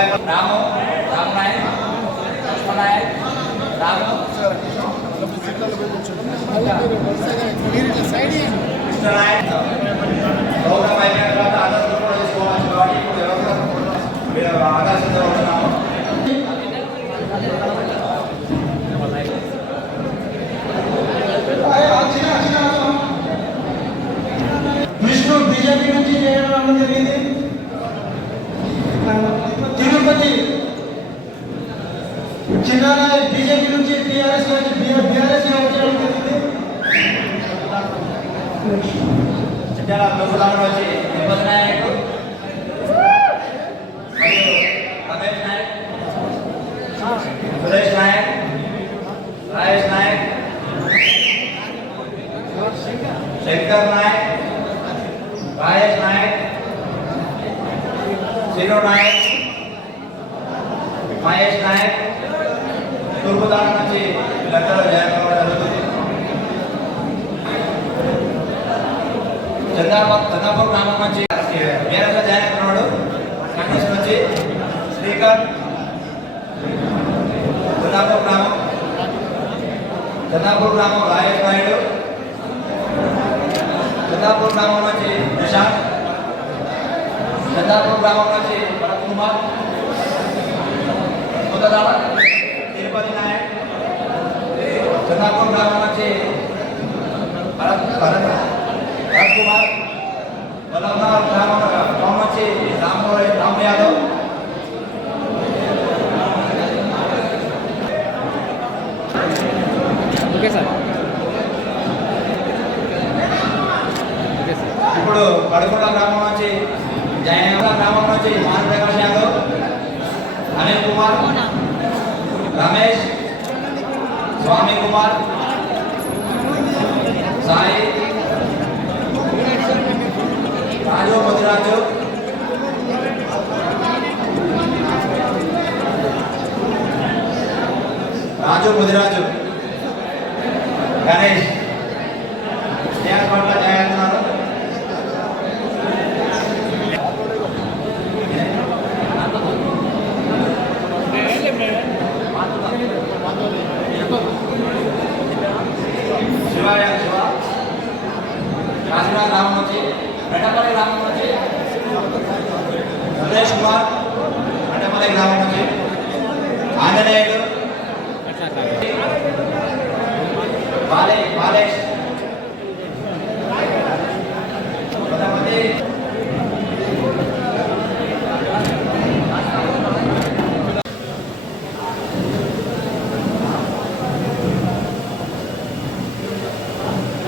రాము రామ్ నాయక్ లక్ష్మణ నాయక్ రాము కృష్ణ నాయక్ గౌతమ్ అయిపోయిన తర్వాత ఆదర్శం కూడా చిట్యాల ప్రభుత్వం వచ్చి తిరుపతి నాయక్ మరియు రమేష్ నాయక్ సురేష్ నాయక్ రాజేష్ నాయక్ శంకర్ నాయక్ రాజేష్ నాయక్ శ్రీను నాయక్ మహేష్ నాయక్ తూర్పుదాని నుంచి వీళ్ళందరూ జాయిన్ అవ్వడం జరుగుతుంది చందాపూర్ చందాపూర్ గ్రామం నుంచి వీరంగా జాయిన్ అవుతున్నాడు కాంగ్రెస్ నుంచి శ్రీకర్ చందాపూర్ గ్రామం చందాపూర్ గ్రామం రాజేష్ నాయుడు చందాపూర్ గ్రామం నుంచి ప్రశాంత్ చందాపూర్ గ్రామం నుంచి భరత్ కుమార్ కొత్తదాడ తిరుపతి నాయక్ చందాపూర్ గ్రామం నుంచి భరత్ భరత్ భరత్ కుమార్ వల్లభనగర్ గ్రామం గ్రామం నుంచి రాము యాదవ్ ఓకే సార్. ఇప్పుడు పడకొండ గ్రామం నుంచి జయనగర గ్రామం నుంచి మాన్ ప్రకాష్ యాదవ్ అనిల్ కుమార్ రమేష్ స్వామి కుమార్ సాయి రాజు ముదిరాజు రాజు ముదిరాజు గణేష్ జయన్ పట్ల ఆంజనేయులు బాలే బాలేష్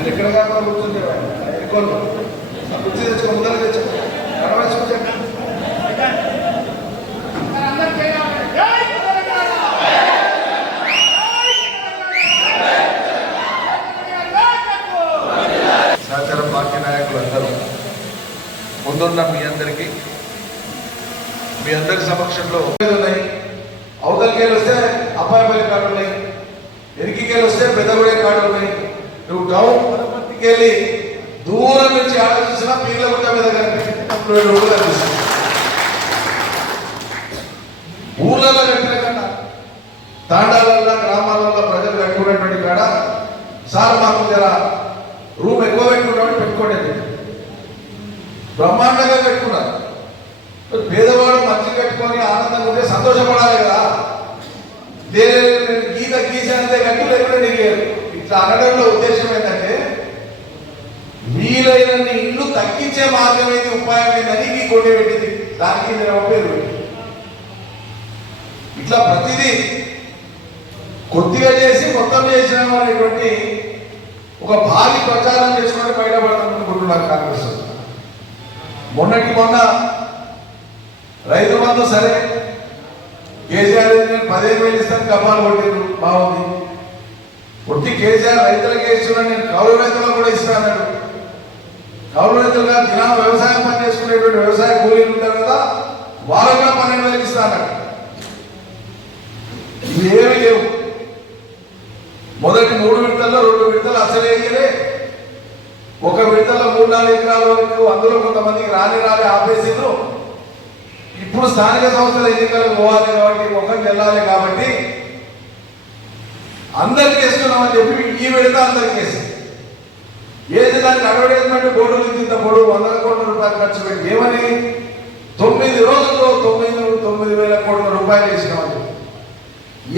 ఎక్కడ కాకుండా కూర్చొని ఎడుకోను కుర్చీ తెచ్చుకో ముందర తెచ్చు కనవేసుకుంటే సహచార పార్టీ నాయకులు అందరూ ముందున్న మీ అందరికీ. మీ అందరి సమక్షంలో ఉన్నాయి. అవతలకెళ్ళి వస్తే అబ్బాయిపల్లి కాడు ఉన్నాయి. ఎరికికెళ్ళి వస్తే పెద్దగూడెం కాడు ఉన్నాయి. నువ్వు టౌన్ వెళ్ళి దూరం నుంచి ఆలోచించినా పీర్ల గుట్ట మీద కనిపించినప్పుడు కనిపిస్తుంది ఊర్లలో కట్టిన కాడ తాండాలల్లో సంతోషపడాలి కదా. దేని గీత గీసేంత కట్టు లేకుండా నీకు ఇట్లా అనడంలో ఉద్దేశం ఏంటంటే వీలైనన్ని ఇల్లు తగ్గించే మార్గం ఏది ఉపాయం ఏంటని ఈ కొట్టి పెట్టింది. దానికి నేను పేరు ఇట్లా ప్రతిదీ కొద్దిగా చేసి మొత్తం చేసినాం అనేటువంటి ఒక భారీ ప్రచారం చేసుకొని బయటపడాలనుకుంటున్నారు కాంగ్రెస్ మొన్నటి మొన్న రైతు బంధు సరే కేసీఆర్ నేను పదిహేను వేలు ఇస్తాను కబ్బాలు కొట్టిండ్రు. బాగుంది. కొట్టి కేసీఆర్ రైతులకు వేస్తున్నా నేను కౌలు రైతులకు కూడా ఇస్తాను కౌలు రైతులుగా దినం వ్యవసాయం పని చేసుకునేటువంటి వ్యవసాయ కూలీలు ఉంటారు కదా వాళ్ళకు కూడా పన్నెండు వేలు ఇస్తాను ఏమీ లేవు. మొదటి మూడు విడతల్లో రెండు విడతలు అసలు వేయలే. ఒక విడతలో మూడు నాలుగు ఎకరాల వరకు అందులో కొంతమందికి రాని రాని ఆపేసిండ్రు. ఇప్పుడు స్థానిక సంస్థల ఎన్నికలకు పోవాలి కాబట్టి ఒకరు వెళ్ళాలి కాబట్టి అందరికి వేస్తున్నామని చెప్పి ఈ విడత అందరికి వేసింది. ఏది దానికి అడ్వర్టైజ్మెంట్ బోర్డులు ఇంత పొడుగు వందల కోట్ల రూపాయలు ఖర్చు పెట్టి ఏమని? తొమ్మిది రోజుల్లో తొమ్మిది తొమ్మిది వేల కోట్ల రూపాయలు వేసినామని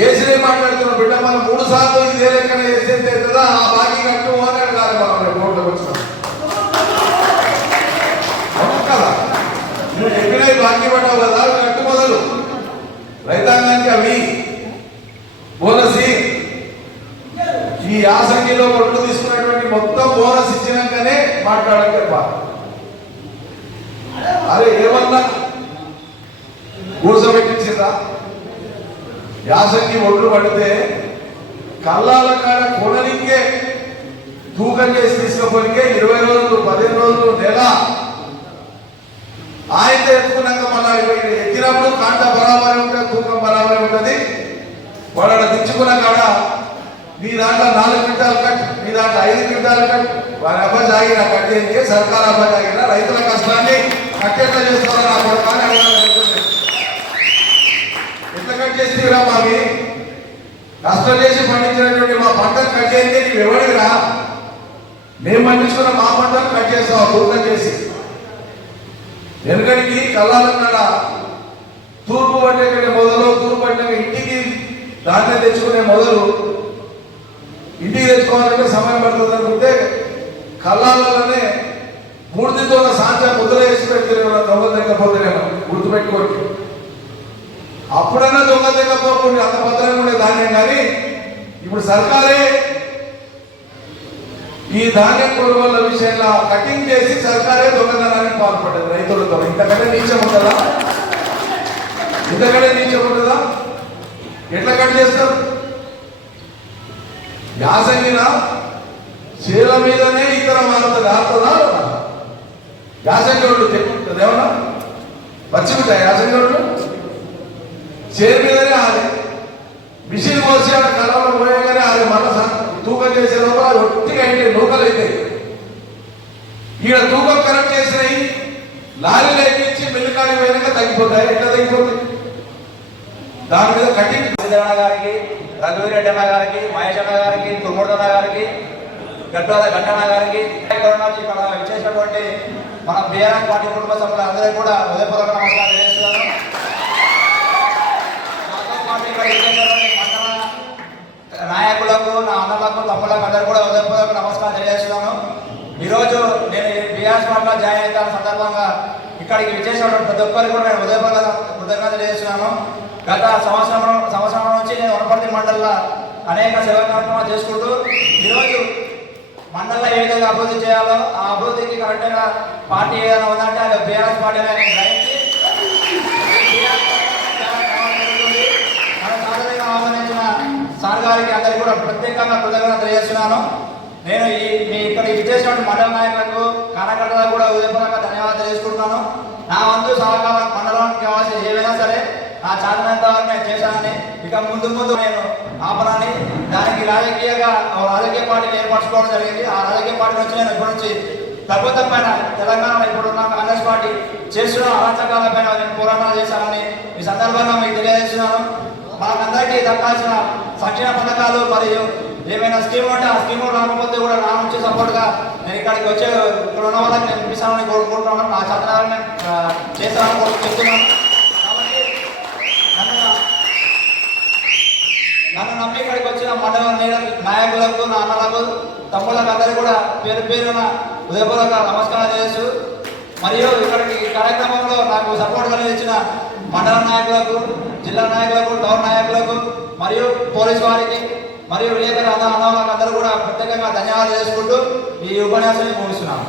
ఏసీ మాట్లాడుతున్న బిడ్డ మనం మూడు సార్లు ఇదే లెక్కన వేసేస్తే కదా ఆ బాకీ కట్టు అన్నాడు కాదు మనం రేపు కోర్టుకు వచ్చినాం అవును కదా నువ్వు చెప్పిన బాకీ పడ్డావు మొదలు. రైతాంగానికి అవి. బోనసి ఈ. యాసంగిలో ఒడ్లు తీసుకున్నటువంటి మొత్తం బోనస్ ఇచ్చినాకనే మాట్లాడక అరే ఏమన్నా కూర్చోబెట్టించిందా యాసంగి ఒడ్లు పడితే కళ్ళాల కాడ కొననికే తూకం చేసి తీసుకుపోనికే ఇరవై రోజులు పదిహేను రోజులు నెల ఆయన ఎత్తుకున్నాక మళ్ళీ ఎత్తినప్పుడు కాంట బరాబరి ఉంటుంది తూకం బరాబరి ఉంటుంది. వాడు దించుకున్న కాడ మీ దాంట్లో నాలుగు క్వింటాలు కట్ మీ దాంట్లో ఐదు క్వింటాలు కట్ వారి అబ్బ జాగిన కట్టేందుకే సర్కార్ అబ్బాయి జాగిన రైతుల కష్టాన్ని కట్టెట్లా చేసుకోవాలని నా కొడుకు అని రైతుల్ని. ఎట్లా కట్ చేసిరా మావి? కష్టం చేసి పండించినటువంటి మా పంటను కట్ చేయండి నీవు ఎవడిరా మేము పండించుకున్న మా పంటను కట్ చేస్తావు? దూరం చేసి. వెనుకడికి కళ్ళాలన్నాడ తూర్పు పట్టిన మొదలు తూర్పు పట్టిన ఇంటికి ధాన్యం తెచ్చుకునే మొదలు. ఇంటికి తెచ్చుకోవాలంటే సమయం పడుతుంది అనుకుంటే కళ్ళాలలోనే మూర్తితో సాంచా ముద్ర వేసి పెడితే దొంగ తెగపోతేనేమో గుర్తుపెట్టుకోండి. అప్పుడన్నా దొంగ తెగపోకుండా అంత భద్రంగా ఉండే ధాన్యం కానీ ఇప్పుడు సర్కారే ఈ ధాన్యం కొనుగోళ్ళ విషయంలో కటింగ్ చేసి సర్కారే దొంగతనానికి పాల్పడ్డది రైతులతో. ఇంతకంటే నీచం ఉంటుందా? ఇంతకంటే నీచం ఉంటుందా? ఎట్లా కట్ చేస్తారు? యాసంగిన శీల మీదనే ఇతర మారుతుంది. ఆడుతుందా యాసంగుడు రోడ్డు ఏమన్నా? పచ్చిమిటాయి యాసంగుడు రోడ్డు? చేరు మీదనే ఆది మిషన్ పోసి ఆడ కళలో పోయగానే ఆది మన తూకం చేసే లోపల ఒట్టిగా అయితే నూకలు అయితే ఈడ తూకం కరెక్ట్ చేసినాయి లారీలు ఎక్కించి మిల్లుకాడి పోయినాక తగ్గిపోతాయి. ఎట్లా తగ్గిపోతాయి? దాని మీద కటింగ్ సీతారామ గారికి రఘువీరెడ్డి అన్న గారికి మహేష్ అన్న గారికి తుమ్మూర్తన్న గారికి గడ్డాల గంటన్న గారికి ఇక్కడ నుంచి మన బీఆర్ఎస్ పార్టీ కుటుంబ సభ్యులందరికీ కూడా ఉదయపూర్వక నమస్కారం తెలియజేస్తున్నాను నాతో పాటు ఇక్కడ ఇచ్చేసినటువంటి మండల నాయకులకు నా అన్నలకు తమ్ములకు అందరూ కూడా హృదయపూర్వక నమస్కారం తెలియజేస్తున్నాను ఈరోజు నేను బీఆర్ఎస్ సందర్భంగా ఇక్కడికి విచ్చేసినటువంటి ప్రతి ఒక్కరికి కూడా నేను హృదయపూర్వక కృతజ్ఞత తెలియజేస్తున్నాను. గత సంవత్సరం సంవత్సరం నుంచి నేను వనపర్తి మండలంలో అనేక సేవా కార్యక్రమాలు చేసుకుంటూ ఈరోజు మండలిలో ఏ విధంగా అభివృద్ధి చేయాలో ఆ అభివృద్ధికి కరెక్ట్గా పార్టీ ఏదైనా ఉందంటే అది బీఆర్ఎస్ పార్టీ అనేది గ్రహించి మన సాధనగా ఆహ్వానించిన సార్ గారికి అందరికీ కూడా ప్రత్యేకంగా కృతజ్ఞత తెలియజేస్తున్నాను. నేను ఈ మీ ఇక్కడ ఇచ్చేసినటువంటి మండల నాయకులకు కార్యకర్తలకు కూడా ఉదయపూర్వక ధన్యవాదాలు తెలుసుకుంటున్నాను. నా వంతు సహకారం మండలానికి కావాల్సిన ఏమైనా సరే నా చాలినంత వరకు నేను చేశానని ఇక ముందు ముందు నేను ఆపనని దానికి రాజకీయంగా రాజకీయ పార్టీని ఏర్పరచుకోవడం జరిగింది. ఆ రాజకీయ పార్టీ నుంచి నేను ఇప్పటి నుంచి ప్రభుత్వం పైన తెలంగాణ ఇప్పుడున్న కాంగ్రెస్ పార్టీ చేస్తున్న అరాచకాల పైన నేను పోరాటాలు చేశానని ఈ సందర్భంగా మీకు తెలియజేస్తున్నాను. మనందరికీ దక్కాల్సిన సంక్షేమ పథకాలు మరియు ఏమైనా స్కీమ్ ఉంటే ఆ స్కీమ్ రాకపోతే కూడా నా నుంచి సపోర్ట్గా నేను ఇక్కడికి వచ్చే ఇక్కడ ఉన్న వాళ్ళకి నేను ఇప్పిస్తానని కోరుకుంటున్నాను. నా చంద్రాలను నేను చేస్తానని చెప్తున్నాను. నన్ను నన్ను నమ్మి ఇక్కడికి వచ్చిన మండల నాయకులకు నా అన్నలకు తమ్ముళ్ళకు అందరూ కూడా పేరు పేరున ఉదయపూర్వక నమస్కారం చేస్తూ మరియు ఇక్కడికి కార్యక్రమంలో నాకు సపోర్ట్ కలిగించిన మండల నాయకులకు జిల్లా నాయకులకు టౌన్ నాయకులకు మరియు పోలీస్ వారికి మరియు విలేకరు అన్న అన్నవాళ్ళకి అందరూ కూడా ప్రత్యేకంగా ధన్యవాదాలు చేసుకుంటూ ఈ ఉపన్యాసాన్ని ముగిస్తున్నాను